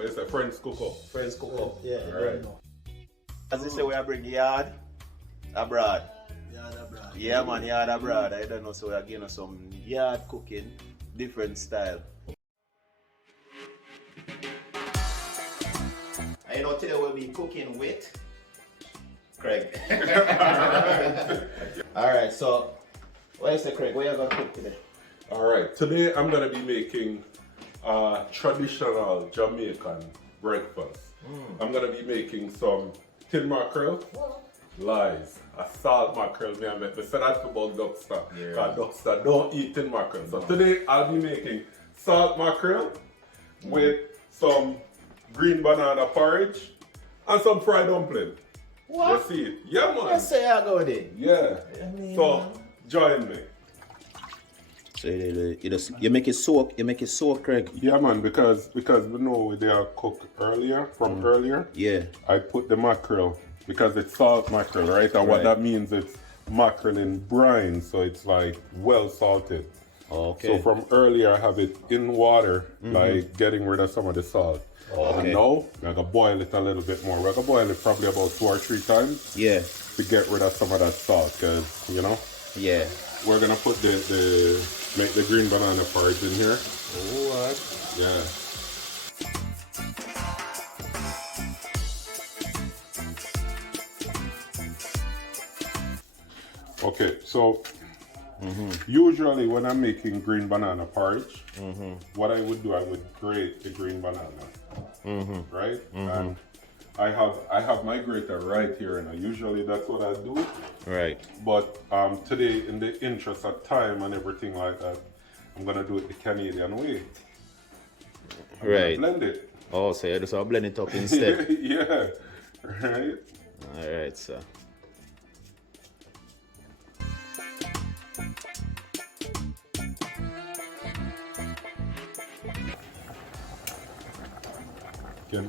what is that? French cocoa. French cocoa. Yeah, Alright. As they say, we are bringing yard abroad. Yard abroad. Yeah, man, yard abroad. I don't know, so we are giving us some yard cooking, different style. I know today we'll be cooking with Craig. Alright, so what is it, Craig? What are you going to cook today? Alright, today I'm going to be making a traditional Jamaican breakfast. I'm going to be making some tin mackerel. Lies. A salt mackerel. I said that about Duckster. Because Duckster don't eat tin mackerel. So today I'll be making salt mackerel with some green banana porridge and some fried dumpling. What? You see it? Yeah, man. Let's say I go there. Yeah. So join me. So you make it soak, Craig. Yeah, man, because we know they are cooked earlier, from earlier. Yeah. I put the mackerel, because it's salt mackerel, right? And what that means, it's mackerel in brine, so it's like well salted. Okay. So from earlier, I have it in water, like getting rid of some of the salt. Okay. And now, we're going to boil it a little bit more. We're going to boil it probably about 2 or 3 times. Yeah. To get rid of some of that salt, because, you know. Yeah. We're going to put make the green banana porridge in here. What? Yeah. Okay, so usually when I'm making green banana porridge, what I would do, I would grate the green banana, right? And I have my grater right here, and usually that's what I do. Right. But today, in the interest of time and everything like that, I'm gonna do it the Canadian way. I'm gonna blend it. Oh, so you just blend it up instead. Yeah. Right. All right, sir.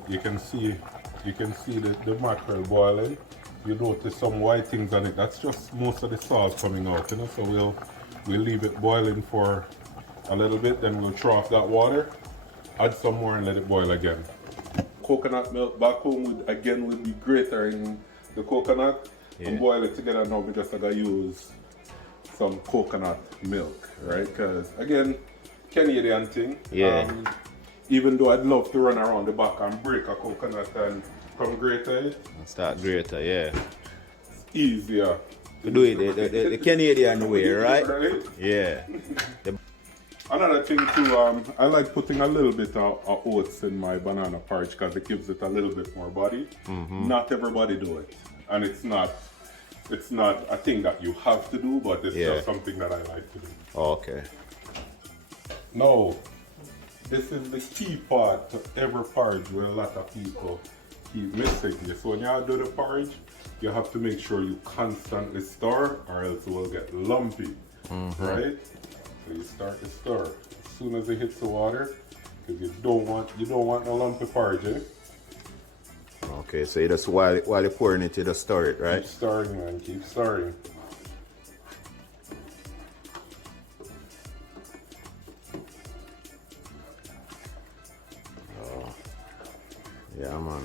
You can see the mackerel boiling. You notice some white things on it. That's just most of the salt coming out, you know. So we'll leave it boiling for a little bit, then we'll throw off that water, add some more and let it boil again. Coconut milk back home would be greater in the coconut and boil it together. Now we just gotta use some coconut milk, right? Because again, Canadian thing. Yeah. Even though I'd love to run around the back and break a coconut and come grater it. Start grater, yeah. It's easier. To do it the Canadian way, right? Right? Yeah. Another thing too, I like putting a little bit of oats in my banana porridge because it gives it a little bit more body. Not everybody do it. And it's not a thing that you have to do, but it's just something that I like to do. Okay. Now, this is the key part to every porridge where a lot of people keep missing. So when you do the porridge, you have to make sure you constantly stir or else it will get lumpy, right? So you start to stir as soon as it hits the water, because you don't want no lumpy porridge, eh? Okay, so you just while you're pouring it, you just stir it, right? Keep stirring, man. Keep stirring. Yeah, man.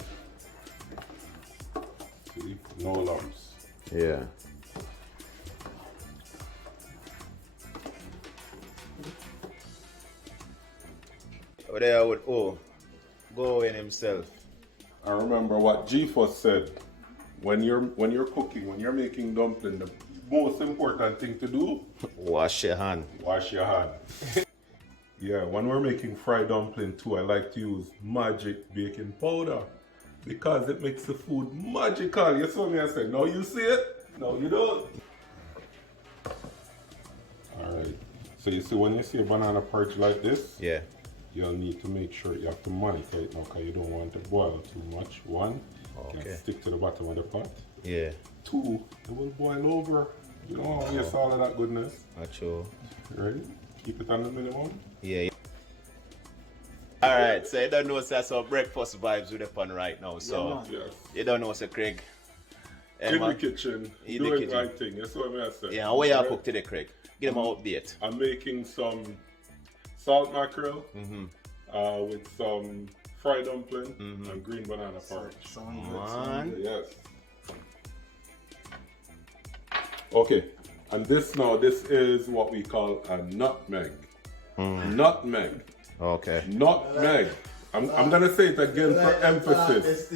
See? No lumps. Yeah. But there would go in himself. I remember what G-Fuss said. When you're cooking, when you're making dumpling, the most important thing to do, wash your hand. Wash your hand. Yeah, when we're making fried dumpling too, I like to use magic baking powder because it makes the food magical. You saw me, I said, no, you see it? No, you don't. Alright, so you see when you see a banana porridge like this, you'll need to make sure you have to monitor it now because you don't want to boil too much. 1, you can stick to the bottom of the pot. 2, it will boil over. You don't want to waste all of that goodness. Actually. Right? Keep it on the minimum. Yeah. Alright, so you don't know that's some breakfast vibes with the pan right now. So you don't know, so Craig. In the kitchen, doing the right thing. That's what I said. Yeah, and what you cook today, Craig? Give them an update. I'm making some salt mackerel with some fried dumpling and green banana porridge. Sound good, sound good. Yes. Okay, and this is what we call a nutmeg. Nutmeg. Okay. Nutmeg. I'm gonna say it again for emphasis.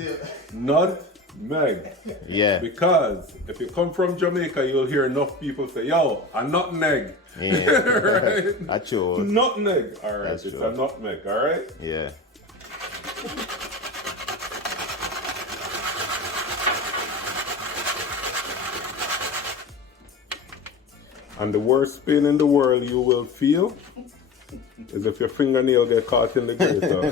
Nutmeg. Yeah. Because if you come from Jamaica, you'll hear enough people say, "Yo, a nutmeg." Yeah. Right? That's true. Nutmeg. All right, That's it's true. a nutmeg. All right. Yeah. And the worst pain in the world you will feel is if your fingernail get caught in the grater.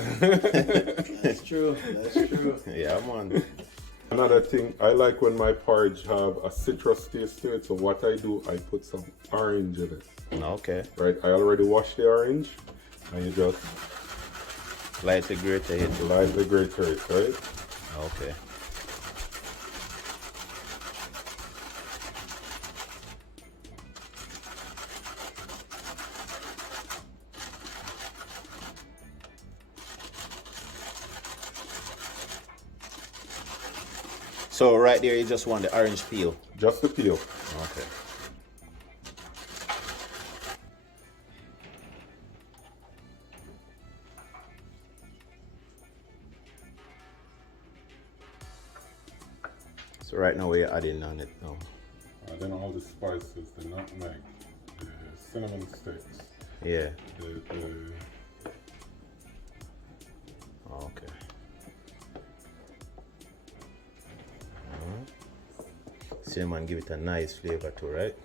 That's true. That's true. Yeah, man. Another thing, I like when my porridge have a citrus taste to it. So what I do, I put some orange in it. Okay. Right, I already washed the orange, and you just Lightly grated it. lightly grate it, right? Okay. So right there, you just want the orange peel. Just the peel. Okay. So right now we're adding on it now. Then all the spices, the nutmeg, the cinnamon sticks, Yeah. the Okay. Cinnamon give it a nice flavor too, right?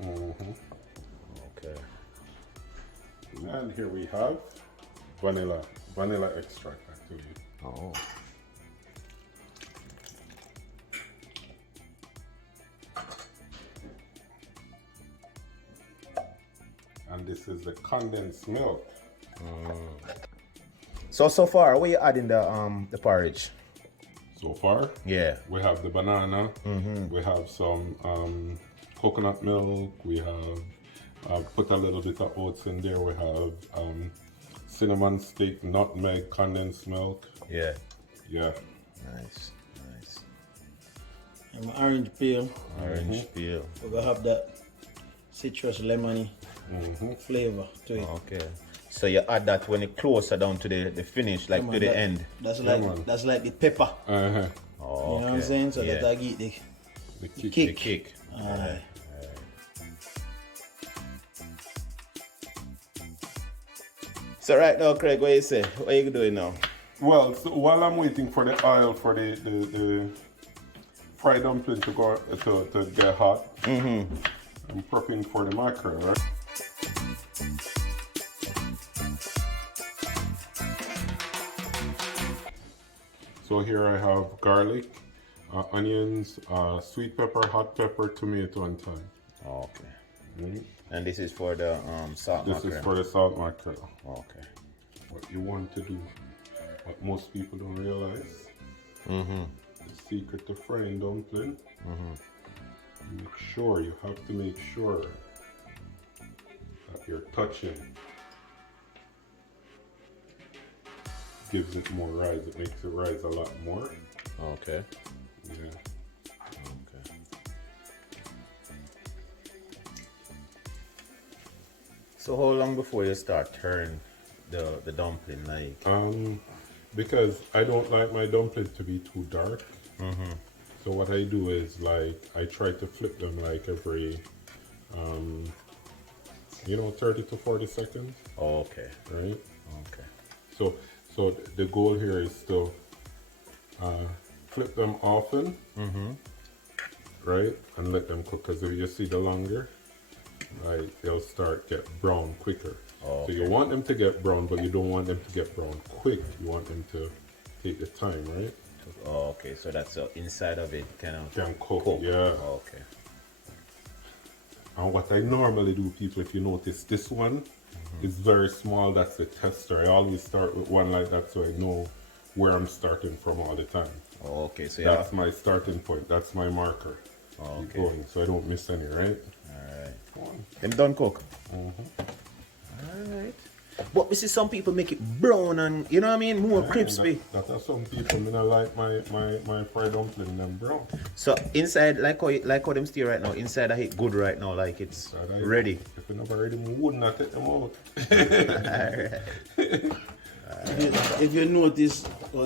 Okay. and here we have vanilla extract actually. Oh. And this is the condensed milk. So far, where you adding the porridge? So far, Yeah. we have the banana, we have some coconut milk, we have put a little bit of oats in there, we have cinnamon stick, nutmeg, condensed milk. Yeah. Yeah. Nice. Nice. And my orange peel. Orange peel. We're gonna have that citrus lemony flavor to it. Okay. So you add that when it closer down to the finish, like to the end. That's man. that's like the pepper. Oh, You know what I'm saying? So yeah. that I get the The kick. The kick. kick. Alright. So right now, Craig, what you say? What are you doing now? Well, so while I'm waiting for the oil for the fried dumpling to go to get hot, I'm prepping for the mackerel, right? So here I have garlic, onions, sweet pepper, hot pepper, tomato, and thyme. Okay. And this is for the salt This mackerel. is for the salt mackerel. Okay. What you want to do, what most people don't realize, the secret to frying dumpling, you have to make sure that you're touching. Gives it more rise, it makes it rise a lot more. Okay. Yeah. Okay. So how long before you start turning the dumpling like? Because I don't like my dumpling to be too dark. So what I do is like I try to flip them like every 30 to 40 seconds, Okay. right? Okay. So the goal here is to flip them often, right, and let them cook. Because if you see the longer, right, they'll start get brown quicker. Oh, So you want them to get brown, but you don't want them to get brown quick. You want them to take the time, right? Oh, okay. So that's inside of it kind of Can cook, yeah. Okay. And what I normally do, people, if you notice, this one is very small. That's the tester. I always start with one like that so I know where I'm starting from all the time. Oh, okay. So That's my starting point. That's my marker. Oh, Keep okay. going, so I don't miss any, right? All right. Go on. Them done cook. All right. But we see some people make it brown and, you know what I mean, more crispy. That are some people me not like my fried dumpling them brown. So inside, like how them stay right now, inside I hit good right now, like it's ready. If you never ready, we wouldn't have take them out. If you notice, just, you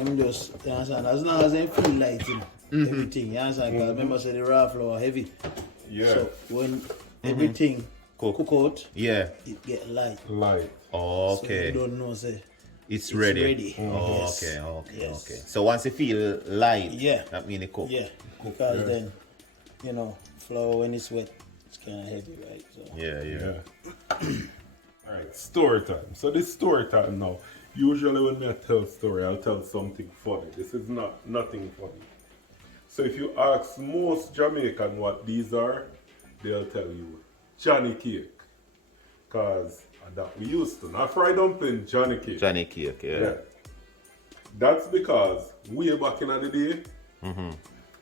understand, as long as they feel light in everything, you understand, because remember say the raw flour heavy. Yeah. So when everything cook out, Yeah. it get light. Light. Oh, So okay. you don't know, say, It's ready. ready. Oh, Yes. okay. Yes. Okay. So once you feel light, Yeah. that means it cook. Yeah, because then, you know, flour when it's wet, it's kind of heavy, right? So Yeah. Yeah. Alright, story time. So this story time now. Usually when I tell a story, I'll tell something funny. This is nothing funny. So if you ask most Jamaican what these are, they'll tell you Johnny cake. Cause that we used to. Not fried dumpling, Johnny cake. Johnny cake, Yeah. That's because way back in the day,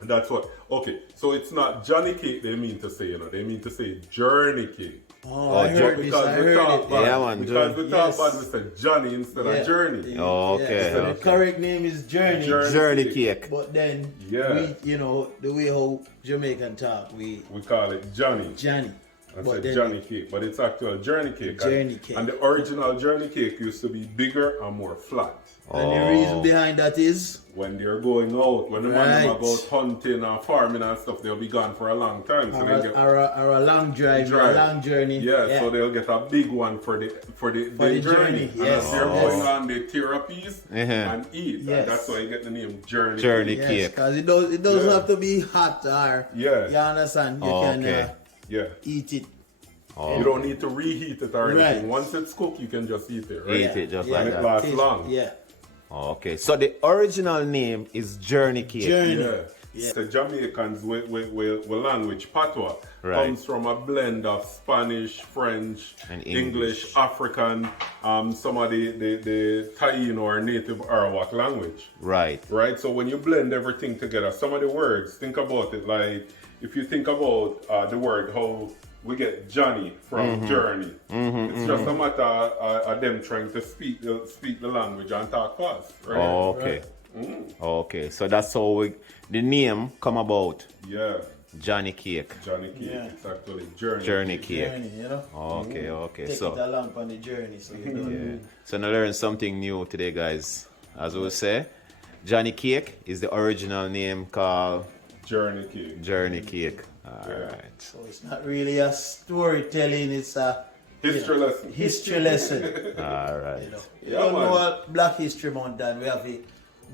that's what. Okay, so it's not Johnny cake they mean to say, you know. They mean to say journey cake. Oh, I heard this, I heard it. Yeah, man, Because we talk Yes. about Mr. Johnny instead Yeah. of Journey. Oh, okay, So okay. the correct name is Journey. Journey cake. But then, Yeah. we, you know, the way how Jamaican talk, we We call it Johnny. Johnny. I But said then Johnny cake, but it's actual journey cake. Journey cake. And the original journey cake used to be bigger and more flat. And the reason behind that is When they're going out, when the man them Right. about hunting and farming and stuff, they'll be gone for a long time. So they get a long drive, a long journey. Yeah, so they'll get a big one for the the journey, And yes, as they're yes. going on, they tear a piece and eat. Yes. And that's why you get the name journey. Journey cake. cake. because it doesn't Yeah. have to be hot or Yeah. you understand. You Oh, can okay. Yeah. eat it. You don't need to reheat it or anything. Right. Once it's cooked, you can just eat it, right? Eat it just Yeah. like And it that. lasts Taste- long. Yeah. Oh, okay. So the original name is Journey cake. Journey. Yeah. The Jamaicans with language, patois, Right. comes from a blend of Spanish, French, And English, African, some of the Taino or native Arawak language. Right. Right? So when you blend everything together, some of the words, think about it like, if you think about the word, how we get Johnny from journey. It's just a matter of them trying to speak the language and talk fast, right? Oh, okay. Okay. So that's how the name come about. Yeah, Johnny cake. Johnny cake. Yeah. It's actually journey. Journey cake. Journey, you know. Okay, okay. Take it So along on the journey, so you don't. so now learn something new today, guys. As we say, Johnny cake is the original name called Journey cake. Journey cake. All Yeah. right. So it's not really a storytelling; it's a History lesson. history lesson. All right. You know, you Yeah, don't man. know what Black History Month, and we have to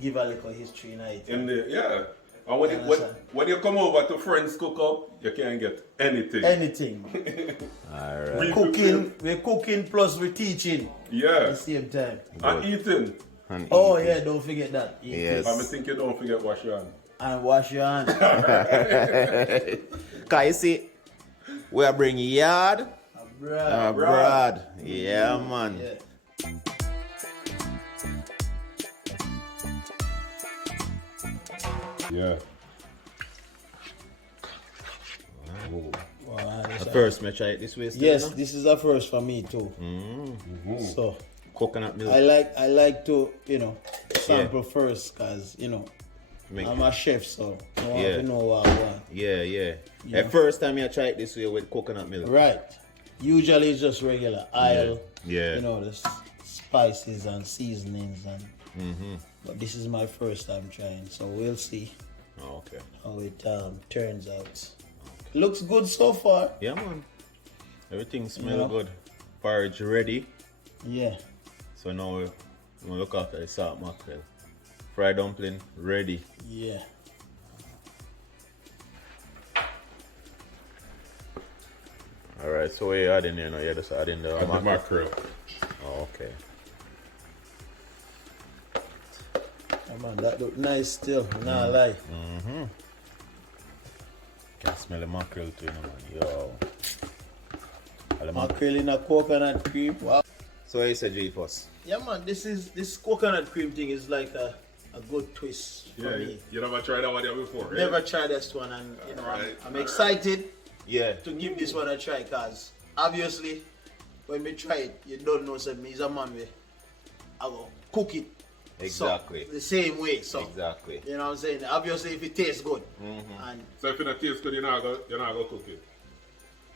give a little history night. And yeah. And when, understand. when you come over to Friends Cook Up, you can't get anything. Anything. All right. We're cooking plus we're teaching at Yeah. the same time. And eating. And Oh eat. yeah, don't forget that. Eat Yes. I think you don't forget wash your hand. and wash your hands. Cause you see, we are bringing yard Bruh. abroad. Yeah, man. Yeah. Yeah. Wow, The first, may I try it this way? Still, yes, you know? this is a first for me too. So Coconut milk. I like to sample first, cause Make- I'm a chef, so I want Yeah. to know what I want. yeah. The first time I try it this way with coconut milk. Right. Usually it's just regular oil. Yeah. The spices and seasonings and. But this is my first time trying, so we'll see Oh, okay. how it turns out. Looks good so far. Yeah, man. Everything smells Yeah. good. Porridge ready. Yeah. So now we look after the salt mackerel. Fried dumpling ready. Yeah. Alright, so what you adding here now? You're just adding the And the mackerel. mackerel. Oh, okay. Come on, that look nice still. Nah, lie. Can smell the mackerel too, you know, man. Yo. All the Mackerel in a coconut cream. Wow. So what you said, G first? Yeah, man. This coconut cream thing is like a good twist for Yeah, me. you never tried that one there before, right? Never tried this one, and Alright, I'm excited Yeah. to give this one a try, cause obviously when we try it, you don't know so me's a man way. I go cook it. Exactly. So, the same way. So Exactly. you know what I'm saying? Obviously if it tastes good. And So if it not taste good, you're not gonna cook it.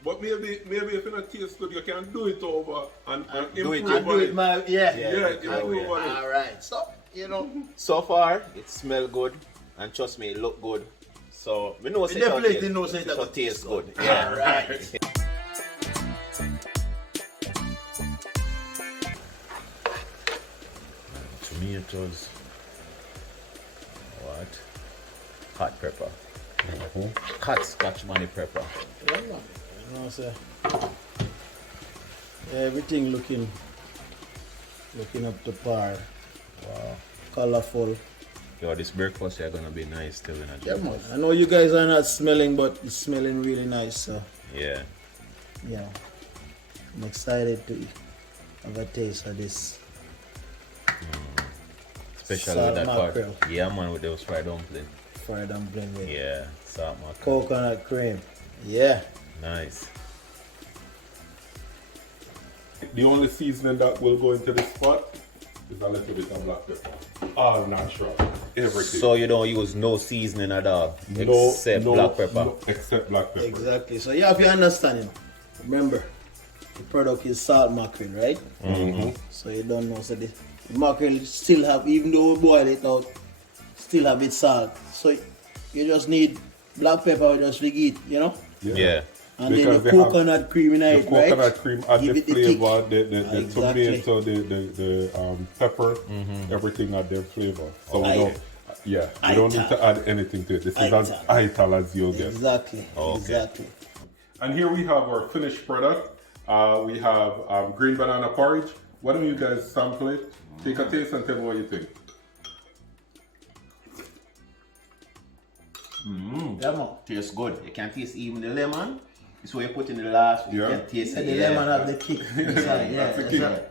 But maybe if it not taste good, you can do it over and do it. improve and do on it my Yeah, I will. improve on it. Alright. So you know So far, it smell good, and trust me, it look good. So we know we definitely know say it that will taste good. Yeah. Alright. Tomatoes. What? Hot pepper. Hot Scotch money pepper. Yeah, man. You know, sir. Everything looking up to par. Wow. Colorful. Yo, this breakfast here gonna be nice too. Yeah, man. I know you guys are not smelling, but it's smelling really nice. So, Yeah. yeah. I'm excited to have a taste of this. Especially Salt with that mackerel. part. Yeah, man, with those fried dumplings. Fried dumpling with Yeah, salt mackerel. coconut cream. Yeah. Nice. The only seasoning that will go into this pot is a little bit of black pepper. All natural. Everything. So you don't use no seasoning at all, No- except no- black pepper. no, except black pepper. Exactly. So you have to understand it. Remember, the product is salt mackerel, right? So you don't know. So the mackerel still have, even though we boil it out, still have its salt. So you just need black pepper just to eat, you know? Yeah. And Because then the they have coconut cream in The it, right? coconut cream add Give the it the kick. flavor, the Exactly. tomato, the pepper, everything add their flavor. So we Aye. don't, we don't need to add anything to it. This is as ital as you'll get. Exactly. Okay. Exactly. And here we have our finished product. We have green banana porridge. Why don't you guys sample it? Take a taste and tell me what you think. Yeah, man. Tastes good. You can taste even the lemon. This way you put in the last, you Yeah. can taste The it. lemon have the kick inside. Yeah, That's the that's kick. right.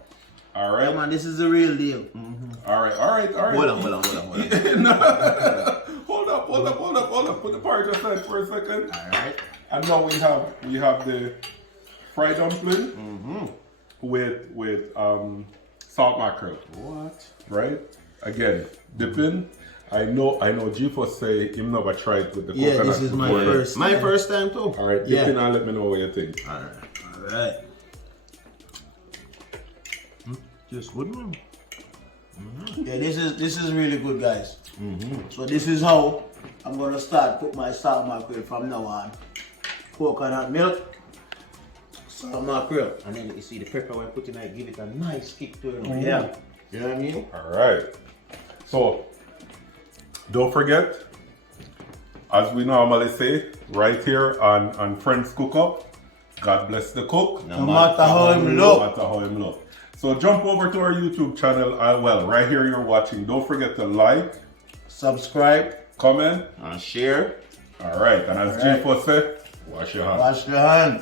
All Yeah, right. man, this is the real deal. All right. Hold on. Hold up. Put the porridge aside for a second. Alright. And now we have the fried dumpling with salt mackerel. What? Right? Again, dipping. I know G4 say him never tried with the Yeah, coconut this is my before. first. My first time too. All right, Yeah. dipping and let me know what you think. Alright. Just good man. Yeah, this is really good, guys. So this is how I'm gonna start cook my salt mackerel from now on. Coconut milk, salt mackerel. And then you see the pepper when I put in it, give it a nice kick to it. Yeah. You know what I mean? All right. So don't forget, as we normally say, right here on Friends Cook Up, God bless the cook. No matter how him No look. matter how him look. So jump over to our YouTube channel. Right here you're watching. Don't forget to like, Subscribe. comment. And share. All right. And as G4 said, wash your hands. Wash your hand.